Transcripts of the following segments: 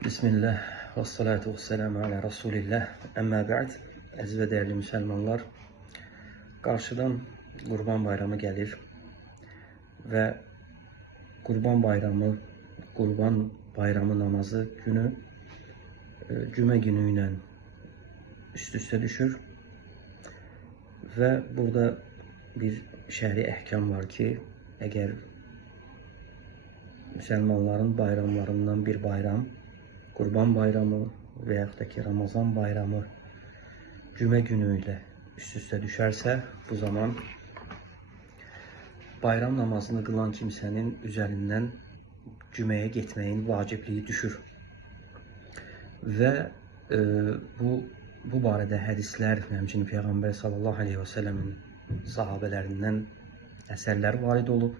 Bismillah və salatu və selamu alə Rasulillah. Əmmə bə'd, əziz və dəyərli müsəlmanlar, qarşıdan Qurban Bayramı gəlir və Qurban Bayramı namazı günü cümə günü ilə üst-üstə düşür və burada bir şəri əhkam var ki, əgər müsəlmanların bayramlarından bir bayram, Qurban Bayramı və yaxud da ki, Ramazan Bayramı cümə günü ilə üst-üstə düşərsə, bu zaman bayram namazını qılan kimsənin üzərindən cüməyə getməyin vacibliyi düşür. Və bu barədə hədislər, həmçinin Peyğəmbər sallallahu aleyhi və səlləmin sahabələrindən əsərlər varid olub.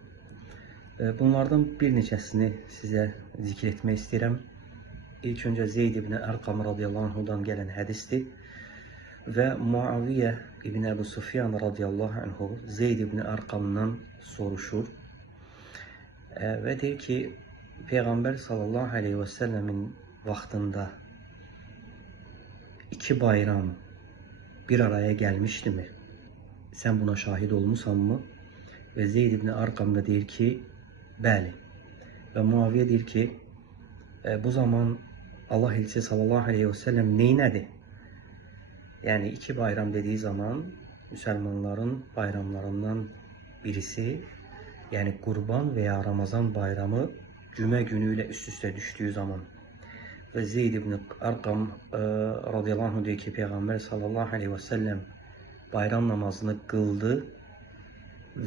Bunlardan bir neçəsini sizə zikr etmək istəyirəm. İlk öncə Zeyd ibn Ərqam radiyallahu anhudan gələn hədisdir və Muaviyyə ibn Əbu Sufyan radiyallahu anhu Zeyd ibn Ərqamdan soruşur və deyir ki, Peyğəmbər sallallahu aleyhi və səlləmin vaxtında iki bayram bir araya gəlmişdimi? Sən buna şahid olmusanmı? Və Zeyd ibn Ərqam da deyir ki, bəli. Və Muaviyyə deyir ki, bu zaman Allah elçisi sallallahu aleyhi və səlləm neynədi? Yəni iki bayram dediği zaman müsəlmanların bayramlarından birisi, yəni Qurban veya Ramazan bayramı cümə günü ilə üst-üstə düşdüyü zaman. Və Zeyd ibn Ərqam radiyallahu anh deyir ki, Peyğəmbər sallallahu aleyhi və səlləm bayram namazını qıldı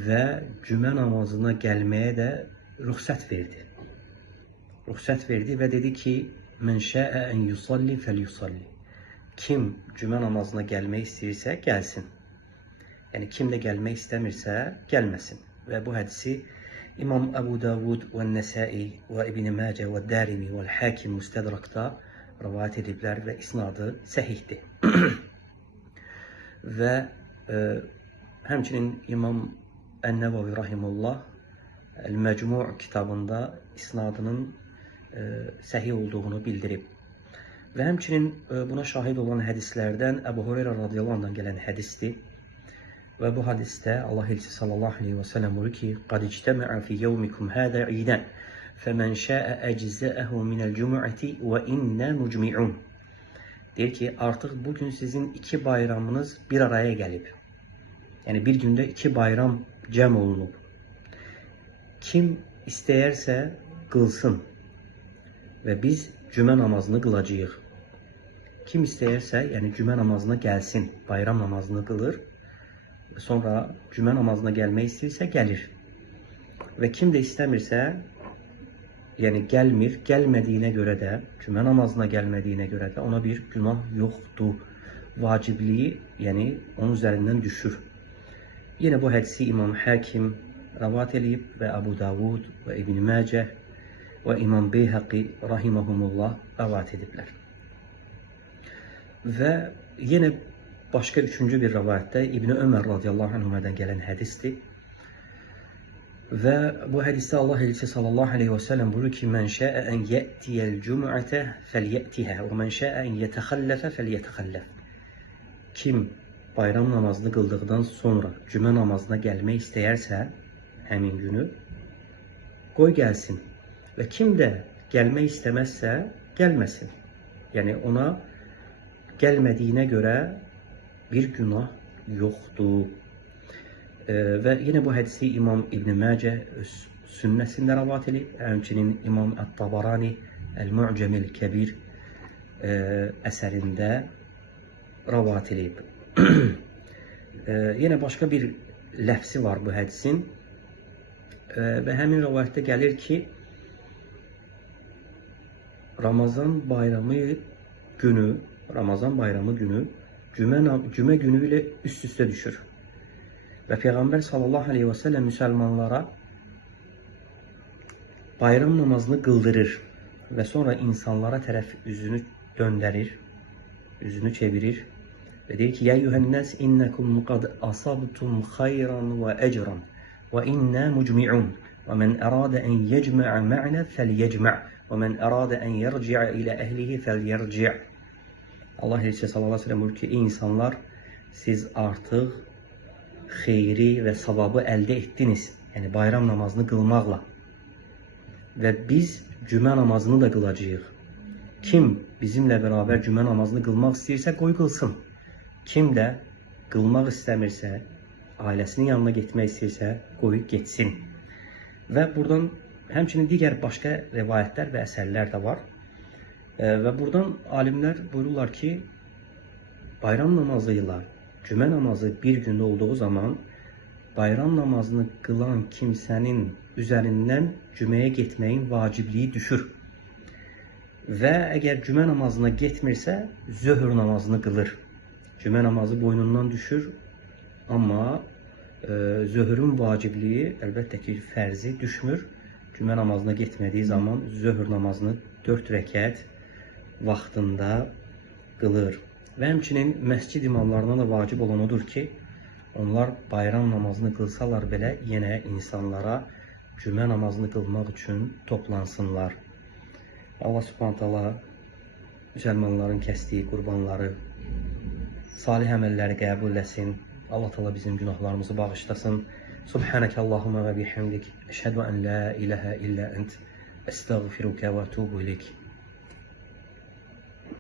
və cümə namazına gəlməyə də rüxsət verdi. Rüxsət verdi və dedi ki, mən şəə ən yusalli fəlyusalli. Kim cümə namazına gəlmək istəyirsə, gəlsin. Yəni, kim də gəlmək istəmirsə, gəlməsin. Və bu hədisi İmam Əbu Davud və Nəsai və İbn Məcə və Dərimi və Hakim Müstədrakda rivayət ediblər və isnadı səhihdir. Və həmçinin İmam Ən-Nəvavi rahimullah El-Məcmu' kitabında isnadının səhih olduğunu bildirib. Və həmçinin buna şahid olan hədislərdən Əbu Hüreyrə radiyallahu anhdan gələn hədisdir. Və bu hadisdə Allah elçisi sallallahu aleyhi və səlləm buyurur ki, قَدْ اجْتَمَعَ فِي يَوْمِكُمْ هَذَا عِيدًا فَمَنْ شَاءَ أَجْزَأَهُ مِنَ الْجُمُعَةِ وَإِنَّا مُجْمِعُونَ. Deyir ki, artıq bugün sizin iki bayramınız bir araya gəlib. Yəni bir gündə iki bayram cəm olunub. Kim istəyərsə qılsın və biz cümə namazını qılacağıq. Kim istəyərsə, yəni cümə namazına gəlsin, bayram namazını qılır, sonra cümə namazına gəlmək istəyirsə, gəlir. Və kim də istəmirsə, yəni gəlmir, gəlmədiyinə görə də, cümə namazına gəlmədiyinə görə də ona bir günah yoxdur. Vacibliyi, yəni onun üzərindən düşür. Yenə bu hədisi İmam Hakim rivayət edib və Əbu Davud və İbn Məcə və İmam Beyhaqi rahimehumullah rivayət ediblər. Və yenə başqa üçüncü bir rivayətdə İbn Ömər radiyallahu anhudan gələn hədisdir. Və bu hədisdə Allah elçisi sallallahu aleyhi və səlləm buyurur ki, "Mən şəə ən yə'tiyəl cüm'ətə fəlyə'tihə və mən şəə ən yətəxəlləfə fəlyətəxəlləf." Kim bayram namazını qıldıqdan sonra cümə namazına gəlmək istəyərsə, həmin günü qoy gəlsin. Və kim də gəlmək istəməzsə, gəlməsin. Yəni ona gəlmədiyinə görə bir günah yoxdur. Və yenə bu hədisi İmam İbn Məcə öz sünnəsində rivayət edib, həmçinin İmam Ət-Tabarani El-Mu'cemil Kəbir əsərində rivayət edib. Yenə başqa bir ləfsi var bu hədisin və həmin rivayətdə gəlir ki, Ramazan bayramı günü cümə günü ilə üst-üstə düşür. Və Peyğəmbər sallallahu aleyhi və səlləm müsəlmanlara bayram namazını qıldırır və sonra insanlara tərəf üzünü döndərir, üzünü çevirir və deyir ki, "Ya eyyuhən-nas innakum qad asabtum xayran və ecran və inna mucmi'un və men arada en yecma'a ma'na felyecma' وَمَنْ أَرَادَ أَنْ يَرْجِعَ إِلَى أَهْلِهِ فَلْيَرْجِعْ. Allah Elçisi sallallahu aleyhi ve sellem buyurur ki, ey insanlar, siz artıq xeyri və savabı əldə etdiniz. Yəni bayram namazını qılmaqla. Və biz cümə namazını da qılacağıq. Kim bizimlə bərabər cümə namazını qılmaq istəyirsə, qoy qılsın. Kim də qılmaq istəmirsə, ailəsinin yanına getmək istəyirsə, qoy getsin. Və buradan həmçinin digər başqa rivayətlər və əsərlər də var. Və buradan alimlər buyururlar ki, bayram namazı ilə cümə namazı bir gündə olduğu zaman bayram namazını qılan kimsənin üzərindən cüməyə getməyin vacibliyi düşür. Və əgər cümə namazına getmirsə, zöhr namazını qılır. Cümə namazı boynundan düşür, amma zöhrün vacibliyi, əlbəttə ki, fərzi düşmür. Cümə namazına getmədiyi zaman zöhr namazını 4 rəkət vaxtında qılır. Və həmçinin məscid imamlarına da vacib olan odur ki, onlar bayram namazını qılsalar belə yenə insanlara cümə namazını qılmaq üçün toplansınlar. Allah Subhanahu taala müsəlmanların kəsdiyi qurbanları, salih əməlləri qəbul etsin. Allah Teala bizim günahlarımızı bağışlasın. Subhaneke Allahumma ve bihamdik. Eşhedü en la ilahe illa ent. Estağfiruke ve etûbü ileyk.